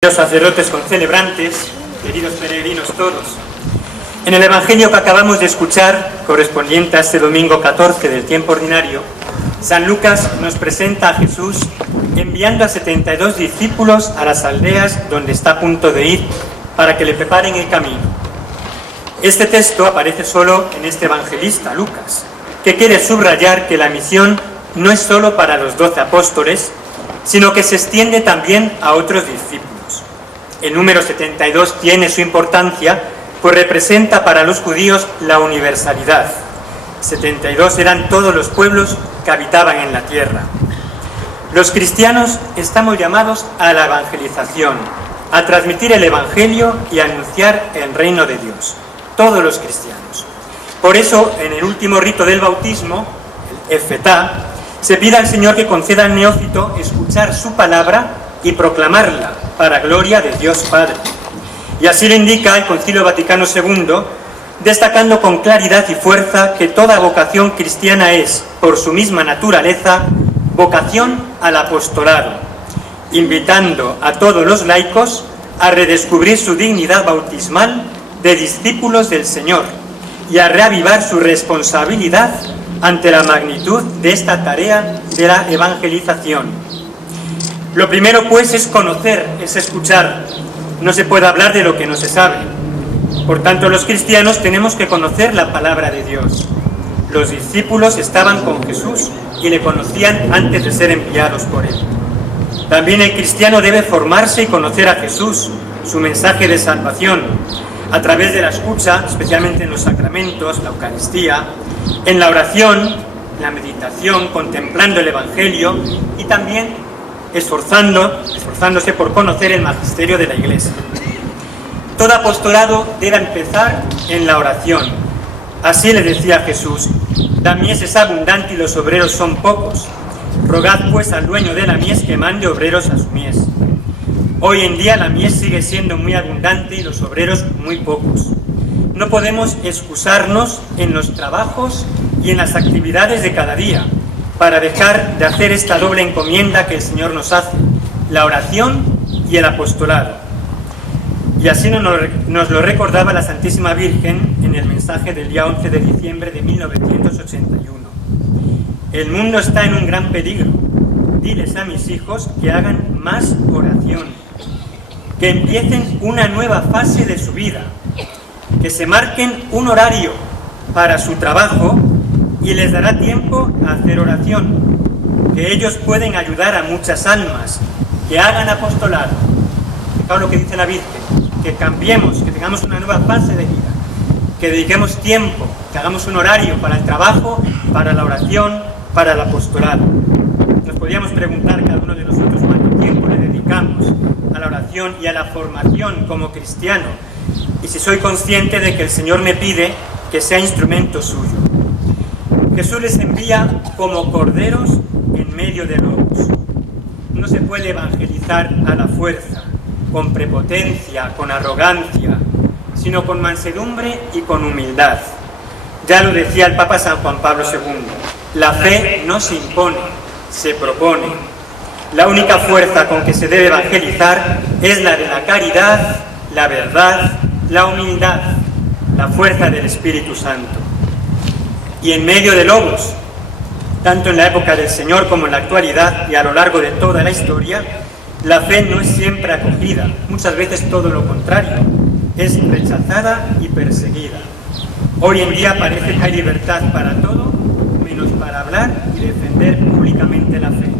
Los sacerdotes concelebrantes, queridos peregrinos todos, en el Evangelio que acabamos de escuchar, correspondiente a este domingo 14 del tiempo ordinario, San Lucas nos presenta a Jesús enviando a 72 discípulos a las aldeas donde está a punto de ir para que le preparen el camino. Este texto aparece solo en este evangelista, Lucas, que quiere subrayar que la misión no es solo para los 12 apóstoles, sino que se extiende también a otros discípulos. El número 72 tiene su importancia, pues representa para los judíos la universalidad. 72 eran todos los pueblos que habitaban en la tierra. Los cristianos estamos llamados a la evangelización, a transmitir el Evangelio y a anunciar el reino de Dios. Todos los cristianos. Por eso, en el último rito del bautismo, el Efetá, se pide al Señor que conceda al neófito escuchar su palabra y proclamarla para gloria de Dios Padre. Y así lo indica el Concilio Vaticano II, destacando con claridad y fuerza que toda vocación cristiana es, por su misma naturaleza, vocación al apostolado, invitando a todos los laicos a redescubrir su dignidad bautismal de discípulos del Señor y a reavivar su responsabilidad ante la magnitud de esta tarea de la evangelización. Lo primero, pues, es conocer, es escuchar. No se puede hablar de lo que no se sabe. Por tanto, los cristianos tenemos que conocer la palabra de Dios. Los discípulos estaban con Jesús y le conocían antes de ser enviados por él. También el cristiano debe formarse y conocer a Jesús, su mensaje de salvación, a través de la escucha, especialmente en los sacramentos, la Eucaristía, en la oración, la meditación, contemplando el Evangelio y también esforzándose por conocer el magisterio de la Iglesia. Todo apostolado debe empezar en la oración. Así le decía Jesús: la mies es abundante y los obreros son pocos. Rogad pues al dueño de la mies que mande obreros a su mies. Hoy en día la mies sigue siendo muy abundante y los obreros muy pocos. No podemos excusarnos en los trabajos y en las actividades de cada día para dejar de hacer esta doble encomienda que el Señor nos hace, la oración y el apostolado. Y así nos lo recordaba la Santísima Virgen en el mensaje del día 11 de diciembre de 1981. El mundo está en un gran peligro. Diles a mis hijos que hagan más oración, que empiecen una nueva fase de su vida, que se marquen un horario para su trabajo y les dará tiempo a hacer oración, que ellos pueden ayudar a muchas almas, que hagan apostolado. Fijaos lo que dice la Virgen, que cambiemos, que tengamos una nueva fase de vida, que dediquemos tiempo, que hagamos un horario para el trabajo, para la oración, para el apostolado. Nos podríamos preguntar cada uno de nosotros cuánto tiempo le dedicamos a la oración y a la formación como cristiano, y si soy consciente de que el Señor me pide que sea instrumento suyo. Jesús les envía como corderos en medio de lobos. No se puede evangelizar a la fuerza, con prepotencia, con arrogancia, sino con mansedumbre y con humildad. Ya lo decía el Papa San Juan Pablo II, la fe no se impone, se propone. La única fuerza con que se debe evangelizar es la de la caridad, la verdad, la humildad, la fuerza del Espíritu Santo. Y en medio de lobos, tanto en la época del Señor como en la actualidad y a lo largo de toda la historia, la fe no es siempre acogida, muchas veces todo lo contrario, es rechazada y perseguida. Hoy en día parece que hay libertad para todo, menos para hablar y defender públicamente la fe.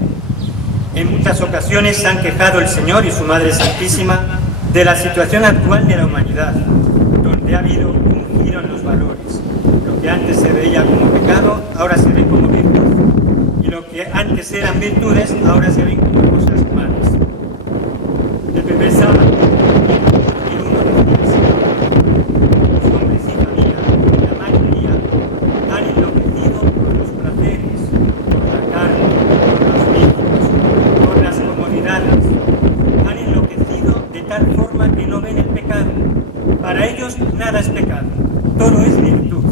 En muchas ocasiones se han quejado el Señor y su Madre Santísima de la situación actual de la humanidad, donde ha habido un giro en los valores. Lo que antes se veía como pecado, ahora se ve como virtud. Y lo que antes eran virtudes, ahora se ven como cosas malas. El primer sábado, los hombres y familias, la mayoría, han enloquecido por los placeres, por la carne, por los vicios, por las comodidades. Han enloquecido de tal forma que no ven el pecado. Para ellos nada es pecado, todo es virtud.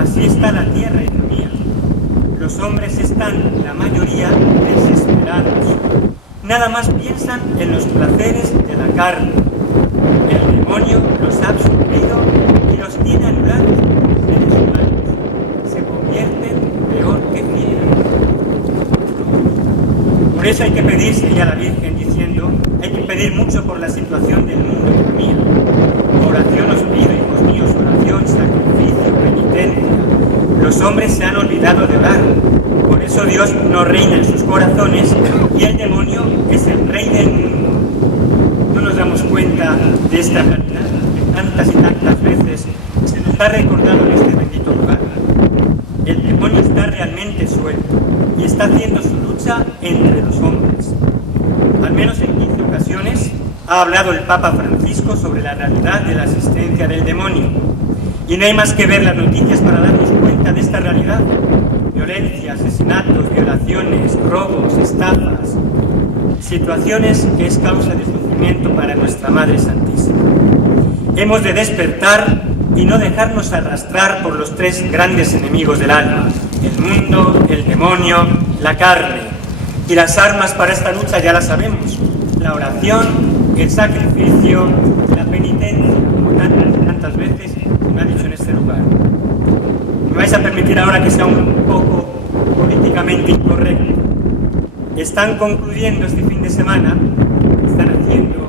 Así está la tierra, hija mía. Los hombres están, la mayoría, desesperados. nada más piensan en los placeres de la carne. El demonio los ha absorbido y los tiene anulados como seres humanos. Se convierten peor que fieras. Por eso hay que pedir, seguía la Virgen diciendo, hay que pedir mucho por la situación del mundo y la mía. Oración os pido, hijos míos, oración, sacrificio, penitencia. Los hombres se han olvidado de orar. Por eso Dios no reina en sus corazones y el demonio es el rey del mundo. No nos damos cuenta de esta realidad que tantas y tantas veces se nos ha recordado en este bendito lugar. El demonio está realmente suelto y está haciendo su lucha entre los hombres. Al menos en 15 ocasiones ha hablado el Papa Francisco sobre la realidad de la existencia del demonio. Y no hay más que ver las noticias para darnos cuenta de esta realidad. Violencia, asesinatos, violaciones, robos, estafas, situaciones que es causa de sufrimiento para nuestra Madre Santísima. Hemos de despertar y no dejarnos arrastrar por los tres grandes enemigos del alma, el mundo, el demonio, la carne. Y las armas para esta lucha ya las sabemos, la oración, el sacrificio, la penitencia, como tantas veces me ha dicho en este lugar. Me vais a permitir ahora que sea un poco políticamente incorrecto. Están concluyendo este fin de semana, están haciendo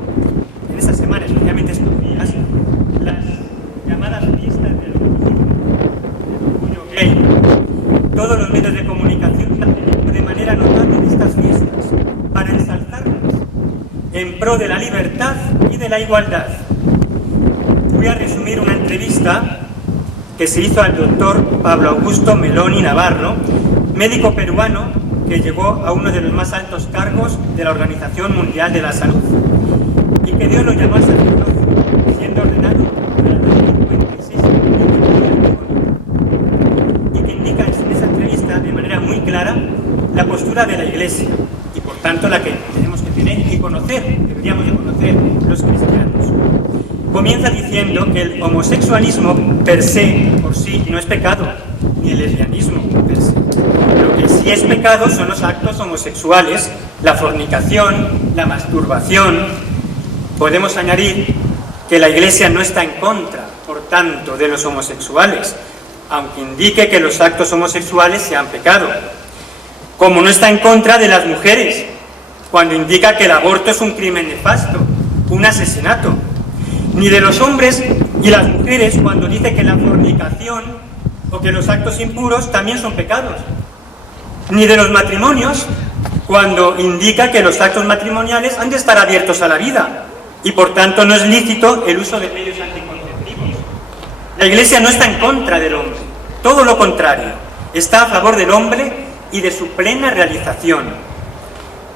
en esta semana, especialmente estos días, las llamadas fiestas del orgullo gay. Todos los medios de comunicación están teniendo de manera notable de estas fiestas para ensalzarlas en pro de la libertad y de la igualdad. Voy a resumir una entrevista que se hizo al doctor Pablo Augusto Meloni Navarro, médico peruano que llegó a uno de los más altos cargos de la Organización Mundial de la Salud y que Dios lo llamó al sacerdocio, siendo ordenado a la edad de 56 años, y que indica en esa entrevista de manera muy clara la postura de la Iglesia y por tanto la que tenemos que tener y conocer, deberíamos de conocer los cristianos. Comienza diciendo que el homosexualismo per se, por sí, no es pecado, ni el lesbianismo per se. Lo que sí es pecado son los actos homosexuales, la fornicación, la masturbación. Podemos añadir que la Iglesia no está en contra, por tanto, de los homosexuales, aunque indique que los actos homosexuales sean pecado. Como no está en contra de las mujeres, cuando indica que el aborto es un crimen nefasto, un asesinato. Ni de los hombres y las mujeres cuando dice que la fornicación o que los actos impuros también son pecados. Ni de los matrimonios cuando indica que los actos matrimoniales han de estar abiertos a la vida y por tanto no es lícito el uso de medios anticonceptivos. La Iglesia no está en contra del hombre, todo lo contrario, está a favor del hombre y de su plena realización.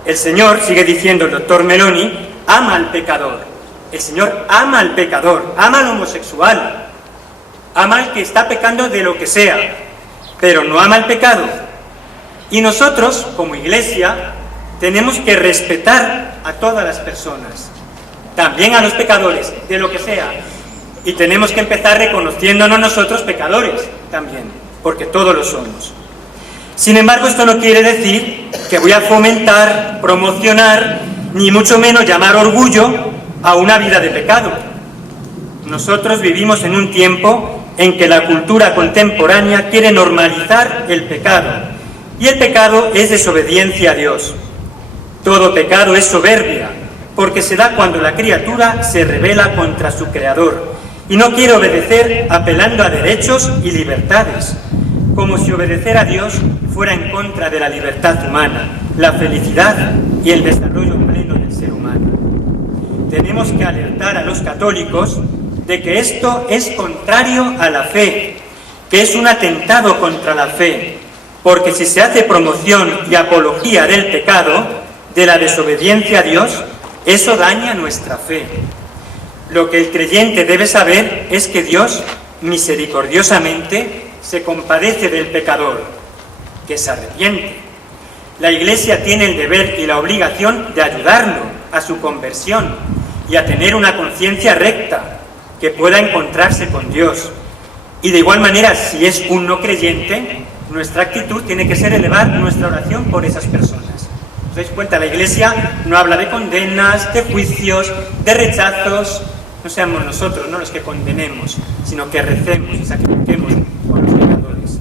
El Señor, sigue diciendo el doctor Meloni, ama al pecador. El Señor ama al pecador, ama al homosexual, ama al que está pecando de lo que sea, pero no ama al pecado. Y nosotros, como Iglesia, tenemos que respetar a todas las personas, también a los pecadores, de lo que sea. Y tenemos que empezar reconociéndonos nosotros pecadores también, porque todos lo somos. Sin embargo, esto no quiere decir que voy a fomentar, promocionar, ni mucho menos llamar orgullo a una vida de pecado. Nosotros vivimos en un tiempo en que la cultura contemporánea quiere normalizar el pecado, y el pecado es desobediencia a Dios. Todo pecado es soberbia, porque se da cuando la criatura se rebela contra su Creador y no quiere obedecer apelando a derechos y libertades, como si obedecer a Dios fuera en contra de la libertad humana, la felicidad y el desarrollo pleno del ser humano. Tenemos que alertar a los católicos de que esto es contrario a la fe, que es un atentado contra la fe, porque si se hace promoción y apología del pecado, de la desobediencia a Dios, eso daña nuestra fe. Lo que el creyente debe saber es que Dios, misericordiosamente, se compadece del pecador, que se arrepiente. La Iglesia tiene el deber y la obligación de ayudarlo a su conversión y a tener una conciencia recta, que pueda encontrarse con Dios. Y de igual manera, si es un no creyente, nuestra actitud tiene que ser elevar nuestra oración por esas personas. dais cuenta, la Iglesia no habla de condenas, de juicios, de rechazos. No seamos nosotros, no los que condenemos, sino que recemos y sacrifiquemos por los pecadores.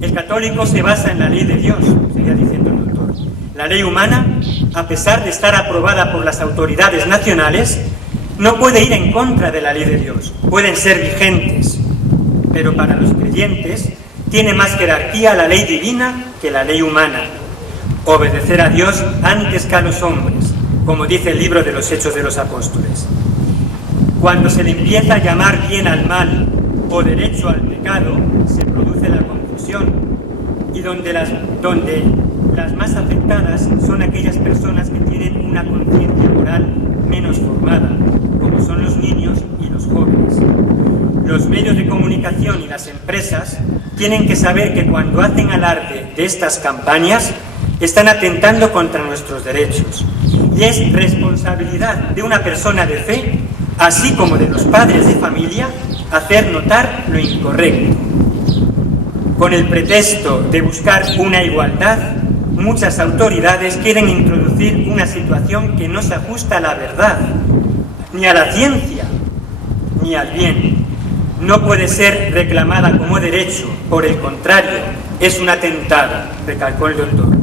El católico se basa en la ley de Dios, seguía diciendo el doctor. La ley humana, a pesar de estar aprobada por las autoridades nacionales, no puede ir en contra de la ley de Dios. Pueden ser vigentes, pero para los creyentes tiene más jerarquía la ley divina que la ley humana. Obedecer a Dios antes que a los hombres, como dice el libro de los Hechos de los Apóstoles. Cuando se le empieza a llamar bien al mal o derecho al pecado, se produce la confusión, y donde las más afectadas son aquellas personas que tienen una conciencia moral menos formada, como son los niños y los jóvenes. Los medios de comunicación y las empresas tienen que saber que cuando hacen alarde de estas campañas están atentando contra nuestros derechos, y es responsabilidad de una persona de fe, así como de los padres de familia, hacer notar lo incorrecto. Con el pretexto de buscar una igualdad, muchas autoridades quieren introducir una situación que no se ajusta a la verdad, ni a la ciencia, ni al bien. No puede ser reclamada como derecho, por el contrario, es un atentado, recalcó el doctor.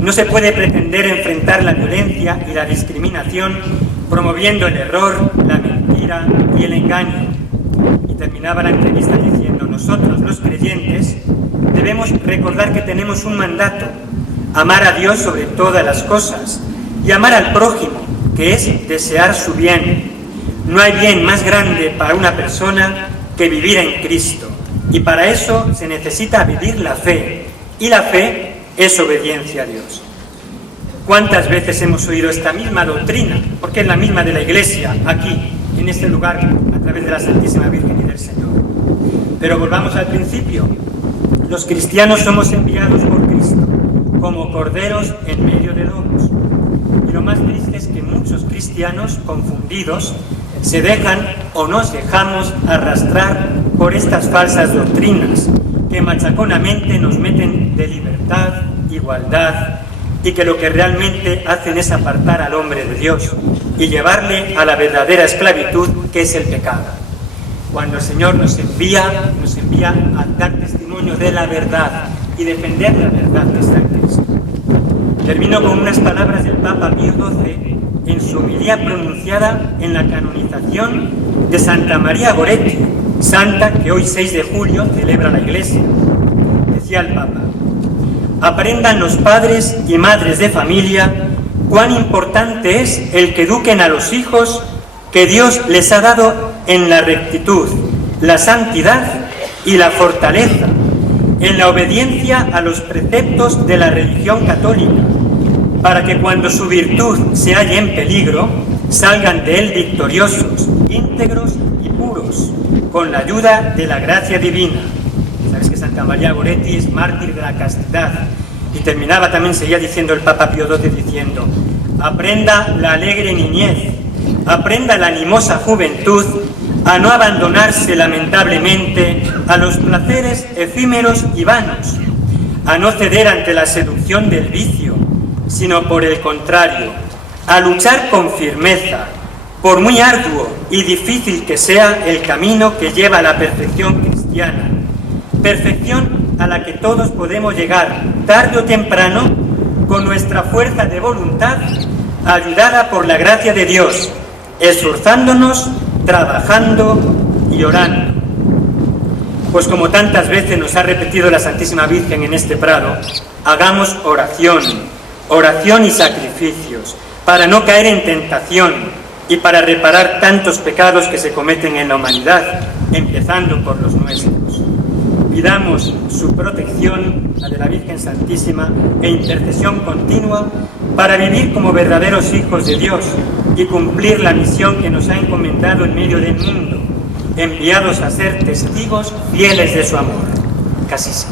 No se puede pretender enfrentar la violencia y la discriminación promoviendo el error, la mentira y el engaño. Y terminaba la entrevista diciendo: nosotros, los creyentes, debemos recordar que tenemos un mandato: amar a Dios sobre todas las cosas y amar al prójimo, que es desear su bien. No hay bien más grande para una persona que vivir en Cristo, y para eso se necesita vivir la fe, y la fe es obediencia a Dios. ¿Cuántas veces hemos oído esta misma doctrina? Porque es la misma de la Iglesia, aquí, en este lugar, a través de la Santísima Virgen y del Señor. Pero volvamos al principio. Los cristianos somos enviados por Cristo, como corderos en medio de lobos. Y lo más triste es que muchos cristianos confundidos se dejan o nos dejamos arrastrar por estas falsas doctrinas que machaconamente nos meten de libertad, igualdad, y que lo que realmente hacen es apartar al hombre de Dios y llevarle a la verdadera esclavitud, que es el pecado. Cuando el Señor nos envía a dar testimonio de la verdad y defender la verdad que está en Cristo. Termino con unas palabras del Papa Pío XII en su homilía pronunciada en la canonización de Santa María Goretti, santa que hoy 6 de julio celebra la Iglesia. Decía el Papa: aprendan los padres y madres de familia cuán importante es el que eduquen a los hijos que Dios les ha dado en la rectitud, la santidad y la fortaleza, en la obediencia a los preceptos de la religión católica, para que cuando su virtud se halle en peligro, salgan de él victoriosos, íntegros y puros, con la ayuda de la gracia divina. Sabes que Santa María Goretti es mártir de la castidad. Y terminaba también, seguía diciendo el Papa Pío XII, diciendo: aprenda la alegre niñez, aprenda la animosa juventud a no abandonarse lamentablemente a los placeres efímeros y vanos, a no ceder ante la seducción del vicio, sino por el contrario, a luchar con firmeza, por muy arduo y difícil que sea el camino que lleva a la perfección cristiana, perfección a la que todos podemos llegar tarde o temprano con nuestra fuerza de voluntad, ayudada por la gracia de Dios, esforzándonos, trabajando y orando. Pues como tantas veces nos ha repetido la Santísima Virgen en este prado, hagamos oración, oración y sacrificios, para no caer en tentación y para reparar tantos pecados que se cometen en la humanidad, empezando por los nuestros. Pidamos su protección, la de la Virgen Santísima, e intercesión continua para vivir como verdaderos hijos de Dios y cumplir la misión que nos ha encomendado en medio del mundo, enviados a ser testigos fieles de su amor. Casi sí.